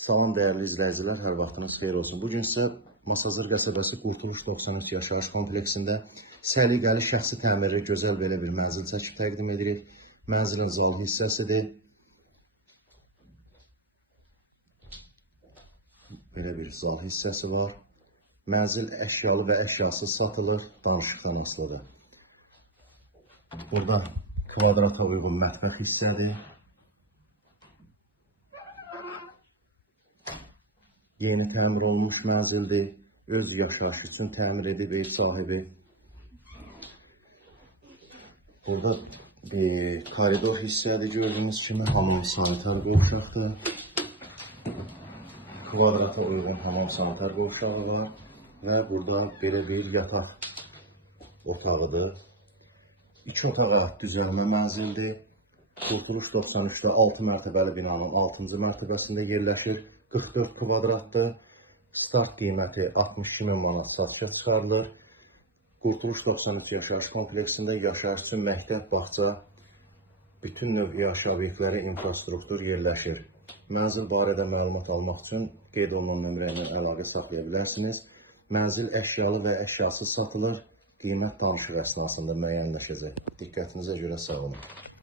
Salam dəyərli izləyicilər, hər vaxtınız xeyir olsun. Bugün sizə Masazır qəsəbəsi Qurtuluş 93 yaşayış kompleksində səliqəli şəxsi təmirli gözəl belə bir mənzil çəkib təqdim edirik. Mənzilin zal hissəsidir. Belə bir zal hissəsi var. Mənzil əşyalı və əşyasız satılır, danışıqdan asılıdır. Burada kvadrata uyğun mətbəx hissədir. Yeni təmir olunmuş mənzildir. Öz yaşayış üçün təmir edib ev sahibi. Burada koridor hissədir. Gördüyünüz kimi hamam sanitar qovşaqdır. Kvadrata uyğun hamam sanitar qovşağı var. Və burada belə bir yataq otağıdır. 2 otağa düzəlmə mənzildir. Qurtuluş 93-də 6 mərtəbəli binanın 6-cı mərtəbəsində yerləşir. 44 kvadratdır. Start qiyməti 62.000 manat satışa çıxarılır. Qurtuluş 93 yaşayış kompleksində yaşayış üçün məktəb, bağça, bütün növ yaşayış obyektləri, infrastruktur yerləşir. Mənzil barədə məlumat almaq üçün qeyd olunan nömrə ilə əlaqə saxlaya bilərsiniz. Mənzil əşyalı və əşyasız satılır. Qiymət danışıq əsnasında müəyyənləşəcək. Diqqətinizə görə sağ olun.